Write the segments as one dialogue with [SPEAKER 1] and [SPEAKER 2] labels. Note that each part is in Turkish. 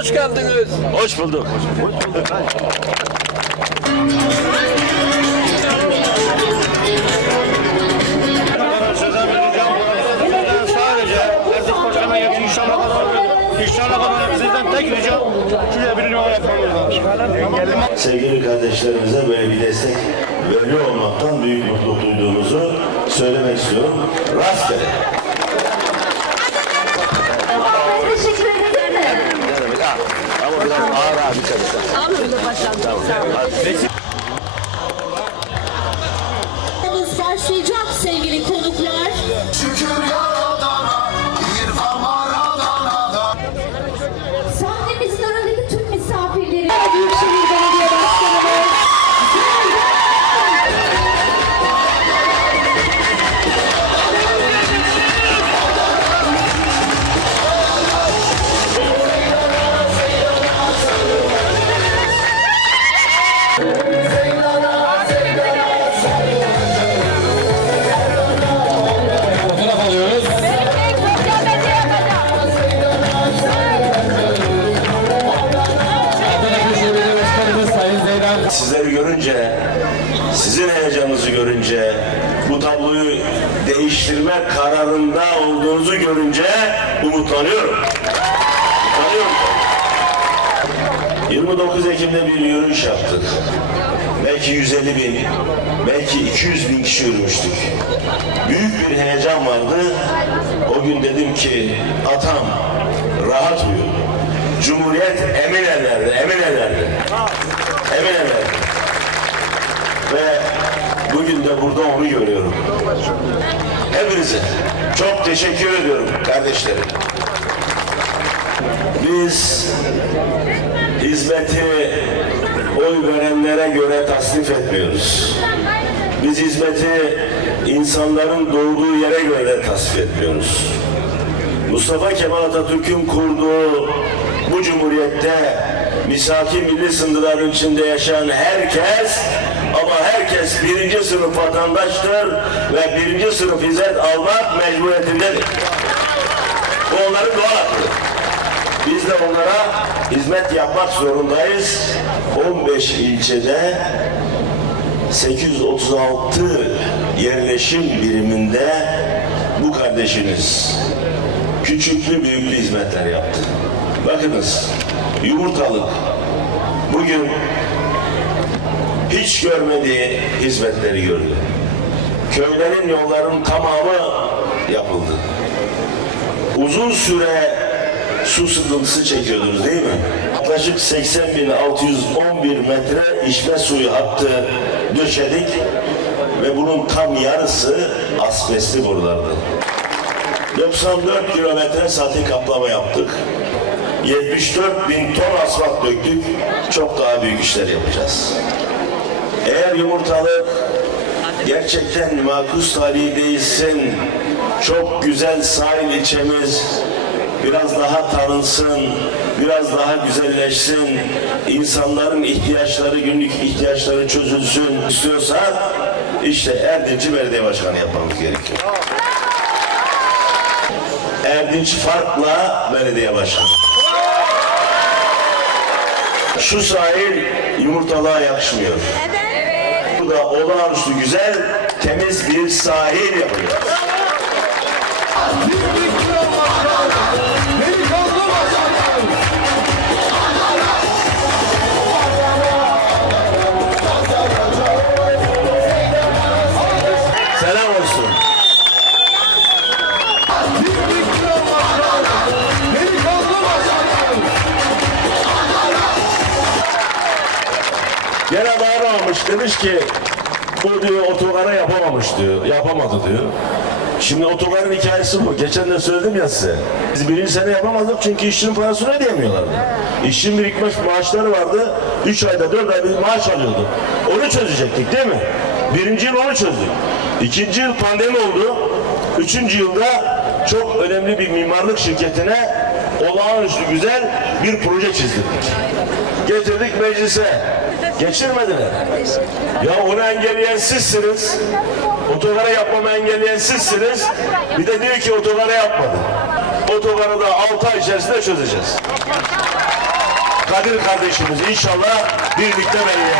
[SPEAKER 1] hoş geldiniz.
[SPEAKER 2] Hoş bulduk.
[SPEAKER 3] Sözen vereceğim. Sizden sadece Erzik Başkan'a yakın inşallah kadar İnşallah kadar sizden tek ricam şuraya bir numara yapmamız lazım.
[SPEAKER 4] sevgili kardeşlerimize böyle bir destek veriyor olmaktan büyük mutluluk duyduğumuzu söylemek istiyorum. Rastgele. Görünce, bu tabloyu değiştirme kararında olduğunuzu görünce umutlanıyorum. Umutlanıyorum. 29 Ekim'de bir yürüyüş yaptık. Belki 150 bin, belki 200 bin kişi yürümüştük. Büyük bir heyecan vardı. O gün dedim ki atam rahat uyu. Cumhuriyet emin ellerde, emin ellerde. Emin ellerde. Ve bugün de burada onu görüyorum. Hepinize çok teşekkür ediyorum kardeşlerim. Biz hizmeti oy verenlere göre tasnif etmiyoruz. Biz hizmeti insanların doğduğu yere göre tasnif etmiyoruz. Mustafa Kemal Atatürk'ün kurduğu bu cumhuriyette misaki milli sınırların içinde yaşayan herkes ama herkes birinci sınıf vatandaştır ve birinci sınıf hizmet almak mecburiyetindedir. Bu onların doğal hakkıdır. Biz de onlara hizmet yapmak zorundayız. 15 ilçede 836 yerleşim biriminde bu kardeşiniz küçüklü büyüklü hizmetler yaptı. Bakınız yumurtalık bugün hiç görmediği hizmetleri gördü. Köylerin yolların tamamı yapıldı. Uzun süre su sıkıntısı çekiyordunuz değil mi? Yaklaşık 80.611 metre içme suyu hattı döşedik ve bunun tam yarısı asbestli borulardı. 94 kilometre sati kaplama yaptık. 74 bin ton asfalt döktük. Çok daha büyük işler yapacağız. Eğer yumurtalık gerçekten makus tarihi değilsin, çok güzel sahil ilçemiz biraz daha tanınsın, biraz daha güzelleşsin, insanların ihtiyaçları, günlük ihtiyaçları çözülsün istiyorsa işte Erdinç'i belediye başkanı yapmamız gerekiyor. Erdinç farkla belediye başkanı. Şu sahil yumurtalığa yakışmıyor. Burada olağanüstü güzel, temiz bir sahil yapıyor. Demiş ki bu diyor otogara yapamamış diyor. Yapamadı diyor. Şimdi otogarın hikayesi bu. Geçen de söyledim ya size. Biz birinci sene yapamadık çünkü işçinin parasını ödeyemiyorlardı. İşçinin birikmiş maaşları vardı. Üç ayda dört ayda bir maaş alıyordu. Onu çözecektik değil mi? Birinci yıl onu çözdük. İkinci yıl pandemi oldu. Üçüncü yılda çok önemli bir mimarlık şirketine olağanüstü güzel bir proje çizdirdik. Getirdik meclise. Geçirmediler. Ya onu engelleyen sizsiniz. Otogara yapmamı engelleyen sizsiniz. Bir de diyor ki otogara yapmadı. otobanı da 6 ay içerisinde çözeceğiz. Kadir kardeşimiz inşallah birlikte belediye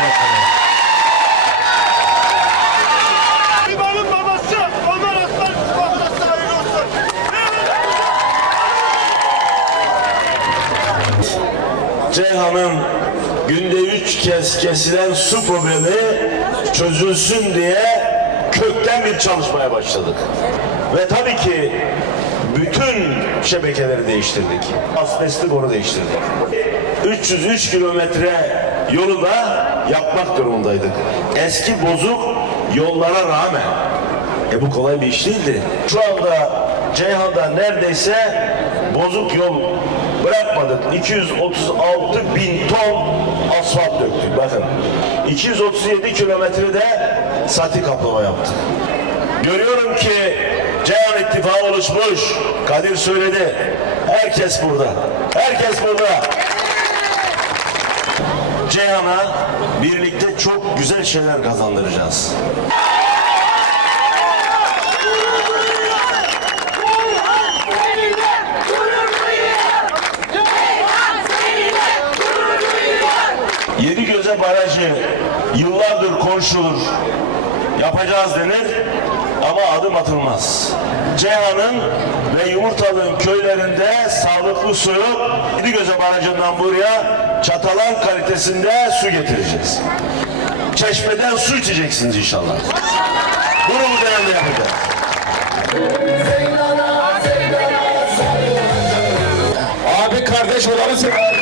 [SPEAKER 4] kez kesilen su problemi çözülsün diye kökten bir çalışmaya başladık. Ve tabii ki bütün şebekeleri değiştirdik. Asbestli boru değiştirdik. 303 kilometre yolu da yapmak durumundaydık. Eski bozuk yollara rağmen. E bu kolay bir iş değildi. Şu anda Ceyhan'da neredeyse bozuk yol bırakmadık. 236 bin ton. Bakın 237 kilometrede sati kaplama yaptık. Görüyorum ki Ceyhan İttifakı oluşmuş. Kadir söyledi. Herkes burada. Herkes burada. Ceyhan'a birlikte çok güzel şeyler kazandıracağız. Barajı yıllardır konuşulur. Yapacağız denir ama adım atılmaz. Ceyhan'ın ve Yumurtalı'nın köylerinde sağlıklı suyu Yedi Barajı'ndan buraya Çatalan kalitesinde su getireceğiz. Çeşmeden su içeceksiniz inşallah. Bunu bu dönemde yapacağız.
[SPEAKER 1] Abi kardeş olanı sever.